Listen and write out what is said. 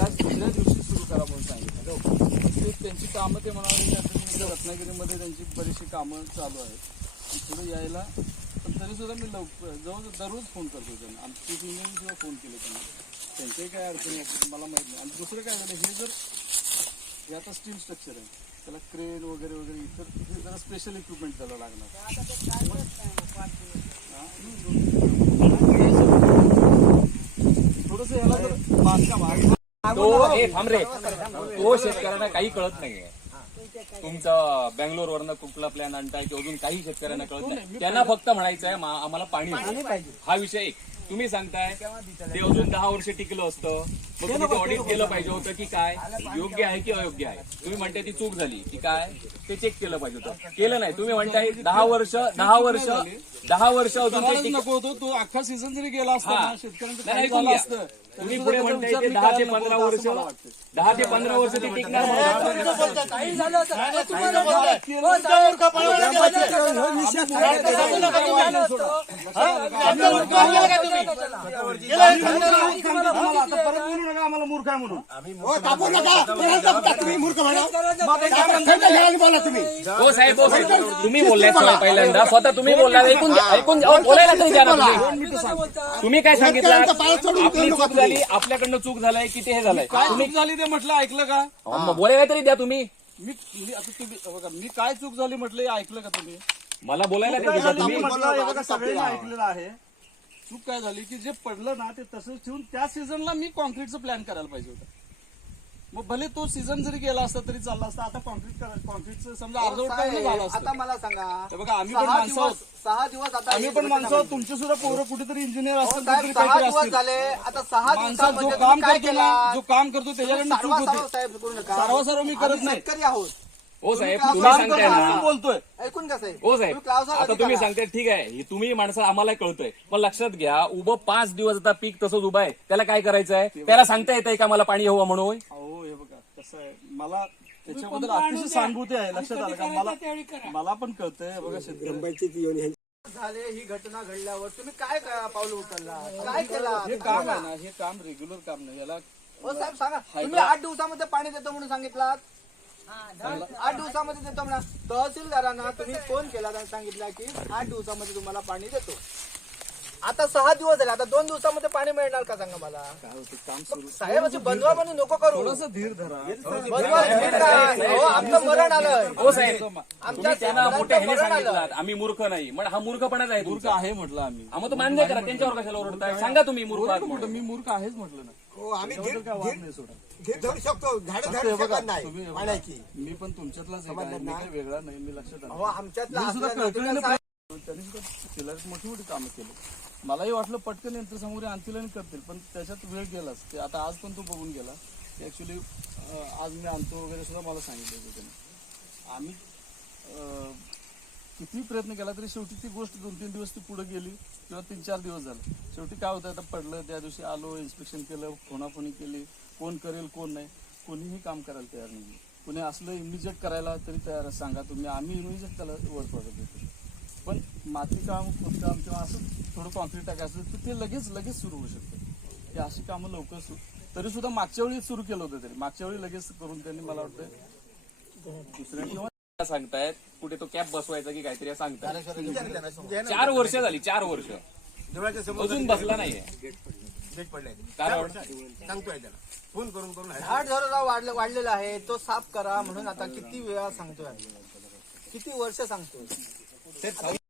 आज पहिल्या दिवशी सुरू करा म्हणून सांगितलं. ते त्यांची कामं ते म्हणाले की रत्नागिरीमध्ये त्यांची बरीचशी कामं चालू आहेत. आणि पुढे यायला पण तरी सुद्धा मी लवकर जवळ दररोज फोन करतो त्यांना. आमची चीफ सुद्धा फोन केले त्यांना. त्यांच्याही काय अडचणी असतील मला माहीत नाही. आणि दुसरं काय झालं हे जर हे आता स्टील स्ट्रक्चर आहे. त्याला क्रेन वगैरे वगैरे इतर हे जरा स्पेशल इक्विपमेंट त्याला लागणार थोडस याला जर बांधकाम आहे तो हे थांब रे. तो शेतकऱ्यांना काही कळत नाहीये. तुमचं बँगलोर वरनं कुठला प्लॅन आणताय की अजून काही शेतकऱ्यांना कळत नाही. त्यांना फक्त म्हणायचं आहे मा- आम्हाला पाणी. हा विषय एक. तुम्ही सांगताय ते अजून दहा वर्ष टिकलं असतं. ऑडिट केलं पाहिजे होतं की काय? योग्य आहे की अयोग्य आहे? तुम्ही म्हणताय ती चूक झाली. की काय? ते चेक केलं पाहिजे होतं. केलं नाही. तुम्ही म्हणताय दहा वर्ष दहा वर्ष दहा वर्ष अजून ते करायलाच टिक- नको होतो. तो अख्खा सीझन जरी गेला असता हा. शेतकऱ्यांचं तुम्ही पुढे म्हणताय दहा ते पंधरा वर्ष. दहा ते पंधरा वर्ष ते टिकणार म्हणून. आम्हाला मूर्ख आहे म्हणून. हो, नका. कोणाला तुम्ही मूर्ख म्हणा. आपण थंड घ्यायला बोला तुम्ही. हो साहेब हो साहेब तुम्ही बोललाय स्वतः पहिल्यांदा. स्वतः तुम्ही बोलला ऐकून घ्या, ऐकून घ्या. अहो, बोलायला तरी द्या ना तुम्ही. तुम्ही काय सांगितलं? शेतकऱ्यांचं पाय सोडून आपली देऊ नका चूक झाली आपल्याकडनं चूक झालाय की ते हे झालंय? काय चूक झाली ते म्हटलं ऐकलं का? अहो, मग बोलायला तरी द्या तुम्ही. मी मी आता तुम्ही बघा मी काय चूक झाली म्हटलं हे ऐकलं का तुम्ही? मला बोलायला द्या काय तुम्ही. म्हटलं हे बघा सगळ्यांनी ऐकलेलं आहे. चूक काय झाली की जे पडलं ना ते तसंच ठेवून त्या सीझनला मी कॉन्क्रीटचं प्लॅन करायला पाहिजे होतं. मग भले तो सीझन जरी गेला असता तरी चालला असता आता कॉन्क्रीट कॉन्क्रीटचं समजा अर्धवट काही झालं आता असतं मला सांगा. बघा, आम्ही पण सहा माणसं दिवस आहोत. सहा दिवस आता आम्ही पण माणसं आहोत, तुमचे सुद्धा पोरं कुठेतरी इंजिनियर साहेब, कुठेतरी सहा काहीतरी दिवस असतील. झाले. आता सहा माणसात जो दिवसामध्ये काम तुम्ही काय करतो ना केला जो काम करतो त्याच्याकडनं चूक होते. साहेब करू नका. सारवासारव मी करत आम्ही नाही. शेतकरी आहोत. हो साहेब तुम्ही सांगताय ना. बोलतोय. ऐकून घ्या साहेब. हो साहेब आता तुम्ही आहे. सांगताय ठीक आहे. ही तुम्ही माणसं आम्हाला कळतंय. पण लक्षात घ्या उभं पाच दिवस आता पीक तसंच उभं आहे. त्याला काय करायचं आहे त्याला सांगता येतंय का मला पाणी हवं म्हणून? अहो हे बघा कसं आहे मला त्याच्याबद्दल अतिशय सहानुभूती आहे लक्षात आलं का? मला मला पण कळतंय बघा शेतकरी झाले ही घटना घडल्यावर तुम्ही काय पावलं उचलला? काय केला? हे काम आहे ना हे काम रेग्युलर काम नाही. याला हो साहेब सांगा. तुम्ही आठ दिवसामध्ये पाणी देतो म्हणून सांगितलात. आठ दिवसामध्ये देतो म्हणा. तहसीलदारांना तुम्ही फोन केला आणि सांगितलं की आठ दिवसामध्ये तुम्हाला पाणी देतो. आता सहा दिवस झाले. आता दोन दिवसामध्ये पाणी मिळणार का सांगा मला? काय होतं काम सुरू साहेब अशी बनवा बनू नको करू. धीर धरा. हो, आमचं मरण आलं हो साहेब. तुम्ही त्यांना ह्याने. सांगितलं आम्ही मूर्ख नाही. पण हा मूर्खपणाच आहे मूर्ख तुमचा. आहे म्हटलं आम्ही. हा, मग तो मान्य करा. त्यांच्यावर कशाला ओरडताय? सांगा तुम्ही मूर्ख आहात म्हणून. म्हटलं मी मूर्ख आहेच म्हटलं ना. हो, आम्ही त्याबद्दल धीर- काय वाद धीर- नाही सोडा. धीर धरू शकतो. झाड फक्त धरू हे बघा शकत नाही. तुम्ही हे बघा, पाण्याची मी पण तुमच्यातलाच एक आहे. मी काही वेगळा नाही मी लक्षात हो आलं आमच्यातला मी सुद्धा कळकळीनं त्यांनी सुद्धा मोठी मोठी कामं केली. मलाही वाटलं पटकन यंत्रसमोर आणतील आणि करतील पण त्याच्यात वेळ गेलाच. ते आता आज पण तो बघून गेला. की ॲक्च्युली आज मी आणतो वगैरे सुद्धा मला सांगितलं होतं त्याने. आम्ही कितीही प्रयत्न केला तरी शेवटी ती गोष्ट दोन तीन दिवस ती पुढे गेली किंवा तीन चार दिवस झाले. शेवटी काय होतं आता पडलं त्या दिवशी आलो इन्स्पेक्शन केलं फोनाफोनी केली कोण करेल कोण नाही कोणीही काम करायला तयार नाही कुणी असलं इमिजिएट करायला तरी तयार सांगा तुम्ही आम्ही इमिजिएट त्याला वर पडत होतो पण माती काम खोदकाम किंवा असं थोडं कॉन्क्रीट टाकायचं तर ते लगेच लगेच सुरू होऊ शकतं. हे अशी कामं लवकर सुरू तरी सुद्धा मागच्या वेळी सुरू केलं होतं तरी. मागच्या वेळी लगेच करून त्यांनी मला वाटतं दुसऱ्या किंवा सांगतायत. कुठे तो कॅप बसवायचा की काहीतरी सांगताय चार वर्ष झाली चार वर्ष. अजून बसला नाहीये. गेट पडलाय. कारण सांगतोय त्याला. फोन करून करून झाड वाढलेला आहे. तो साफ करा म्हणून आता किती वेळा सांगतोय. किती वर्ष सांगतोय?